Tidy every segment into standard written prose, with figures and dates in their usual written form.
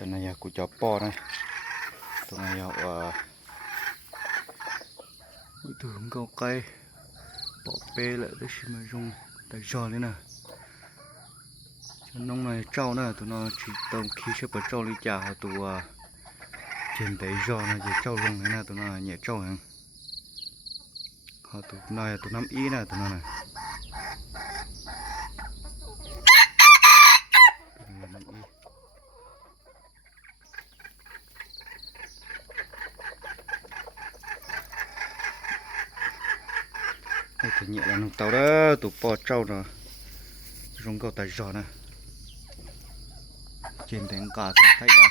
Cho này giờ của chó po này, tụi này giờ bữa thường câu cây bỏ bê lại để xem mà dùng tại giò đấy nè. Cho nông này trâu nè, tụi nó chỉ tông khi sẽ bắt trâu đi chả tụi trên đấy giò này chỉ trâu lông này nè, tụi nó nhẹ trâu hàng. Họ tụi này tụi năm ý nè, tụi nó này. Đây thì nhẹ là nông tàu đó, tụi bò trâu rồi, dùng câu tại giò nè, trên thành cả thấy đâu.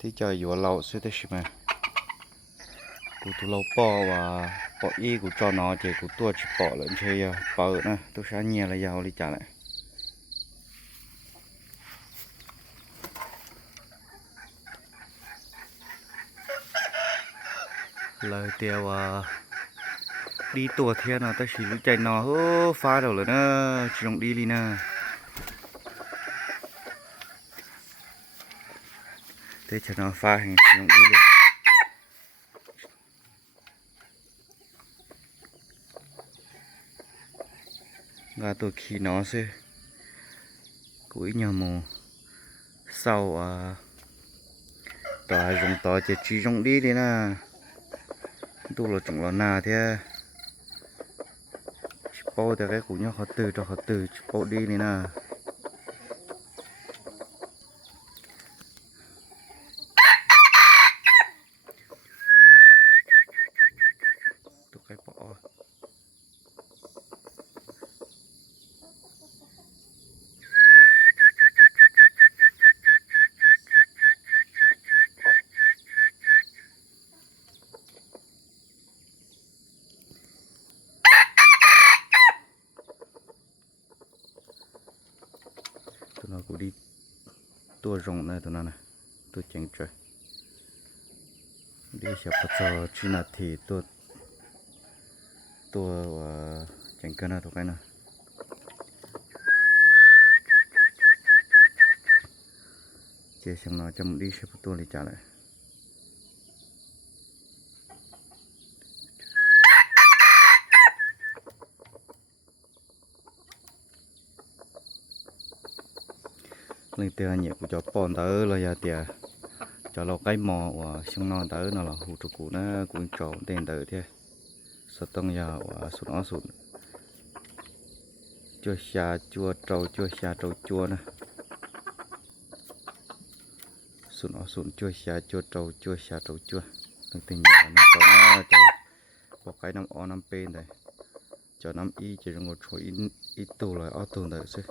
Thì trời vừa lâu xíu thế mà cụ tụ lâu bò và bò y của cho nó chỉ của tua chỉ bò lên chơi bò nữa tôi sẽ nhẹ là giàu đi trả lại lời tiêu đi tua thiên nào ta chỉ lúc chạy nó hô phá đầu rồi nó chỉ dùng đi đi nè thế cho nó pha hình dùng đi luôn. Và tôi khi nó sẽ cuối nhà mùa sau tòa dùng tòa chỉ dùng đi đi nè tôi là chúng là nào thế bao thì cái của nhau họ từ cho họ từ bao đi này nè tôi cái bỏ tụi nó cũng đi tua rồng này tụi nó này tôi chẳng chơi đi sẽ bắt cho chi nào thì tôi chẳng cần nào tụi cái này chia xong nó chăm đi sẽ bắt tôi đi trả lại lên tiền nhẹ của cho pon tới là giờ tiền cho nó cái mò và xong nó tới nó là hụt trụ cụ nó cũng trộn tiền tới thế sốt tông giờ và sốt nó sụn chua xà chua trâu chua xà trâu chua nè sụn nó sụn chua xà chua trâu chua xà trâu chua từng tình nhẹ nó có cho một cái năm o năm p này cho năm y chỉ dùng một số ít tù lại o tù tới xí